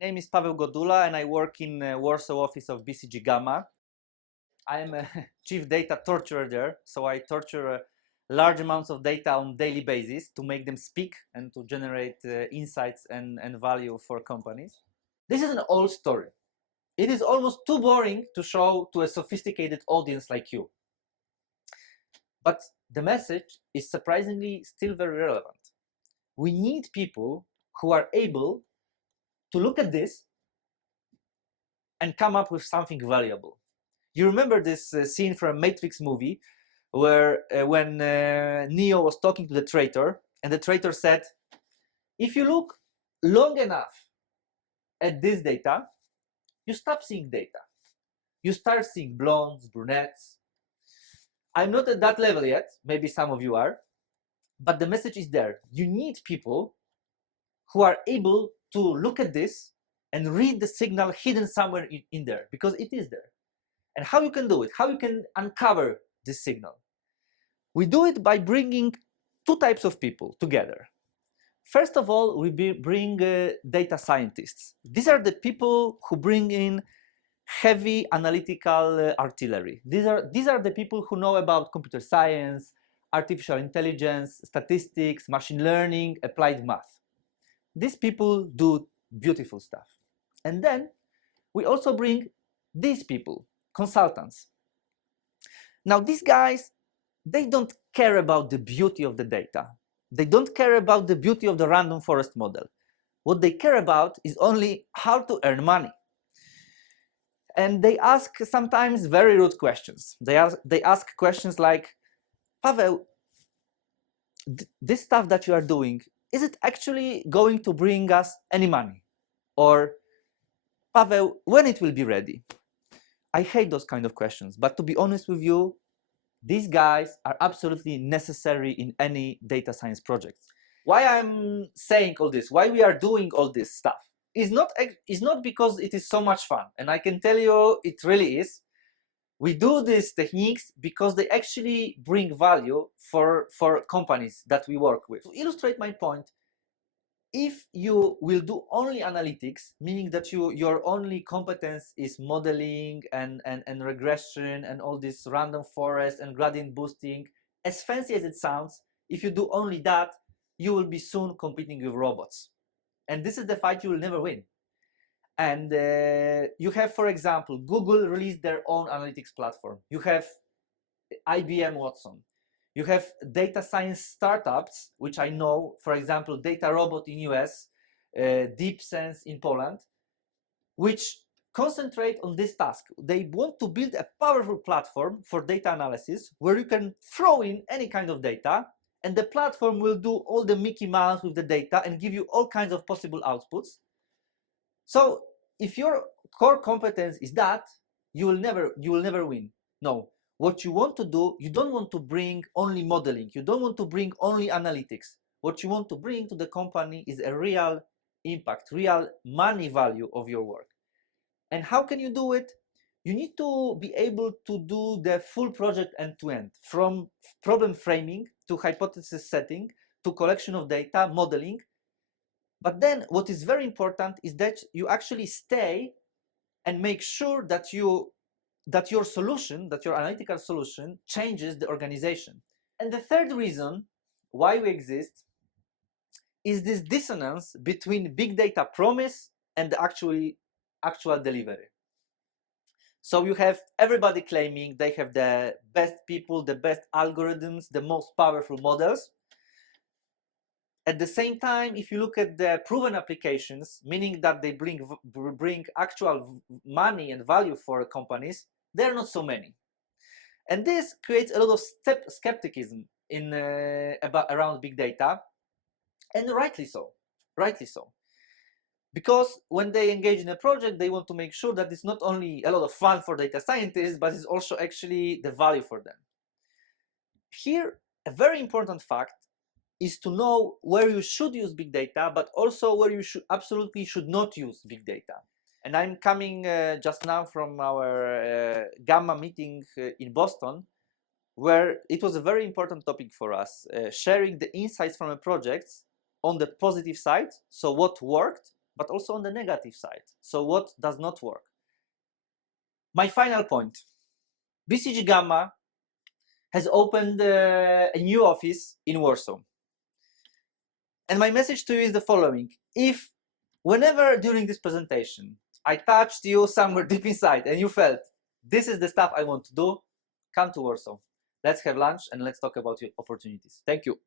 name is Paweł Godula and I work in Warsaw office of BCG Gamma. I am a chief data torturer there, so I torture large amounts of data on daily basis to make them speak and to generate insights and value for companies. This is an old story. It is almost too boring to show to a sophisticated audience like you. But the message is surprisingly still very relevant. We need people who are able to look at this and come up with something valuable. You remember this scene from a Matrix movie where when Neo was talking to the traitor, and the traitor said, if you look long enough at this data, you stop seeing data. You start seeing blondes, brunettes. I'm not at that level yet, maybe some of you are, but the message is there. You need people who are able to look at this and read the signal hidden somewhere in there, because it is there. And how you can do it, how you can uncover this signal. We do it by bringing two types of people together. First of all, we bring data scientists. These are the people who bring in heavy analytical artillery. These are the people who know about computer science, artificial intelligence, statistics, machine learning, applied math. These people do beautiful stuff. And then we also bring these people, consultants. Now these guys, they don't care about the beauty of the data. They don't care about the beauty of the random forest model. What they care about is only how to earn money. And they ask sometimes very rude questions. They ask questions like, Paweł, this stuff that you are doing, is it actually going to bring us any money? Or, Paweł, when it will be ready? I hate those kind of questions, but to be honest with you, these guys are absolutely necessary in any data science project. Why I'm saying all this, why we are doing all this stuff, is not because it is so much fun, and I can tell you it really is. We do these techniques because they actually bring value for companies that we work with. To illustrate my point, if you will do only analytics, meaning that your only competence is modeling and regression and all this random forest and gradient boosting, as fancy as it sounds, if you do only that, you will be soon competing with robots. And this is the fight you will never win. And you have, for example, Google released their own analytics platform. You have IBM Watson. You have data science startups, which I know, for example, Data Robot in US, DeepSense in Poland, which concentrate on this task. They want to build a powerful platform for data analysis where you can throw in any kind of data, and the platform will do all the Mickey Mouse with the data and give you all kinds of possible outputs. So if your core competence is that, you will never win. No. What you want to do, you don't want to bring only modeling, you don't want to bring only analytics. What you want to bring to the company is a real impact, real money value of your work. And how can you do it? You need to be able to do the full project end-to-end, from problem framing to hypothesis setting to collection of data, modeling. But then what is very important is that you actually stay and make sure that your analytical solution changes the organization. And the third reason why we exist is this dissonance between big data promise and the actual delivery. So you have everybody claiming they have the best people, the best algorithms, the most powerful models. At the same time, if you look at the proven applications, meaning that they bring actual money and value for companies, there are not so many. And this creates a lot of skepticism around big data, and rightly so. Because when they engage in a project, they want to make sure that it's not only a lot of fun for data scientists, but it's also actually the value for them. Here, a very important fact is to know where you should use big data, but also where you absolutely should not use big data. And I'm coming just now from our Gamma meeting in Boston, where it was a very important topic for us, sharing the insights from a project on the positive side, so what worked, but also on the negative side. So what does not work? My final point, BCG Gamma has opened a new office in Warsaw. And my message to you is the following. If whenever during this presentation I touched you somewhere deep inside and you felt this is the stuff I want to do, come to Warsaw. Let's have lunch and let's talk about your opportunities. Thank you.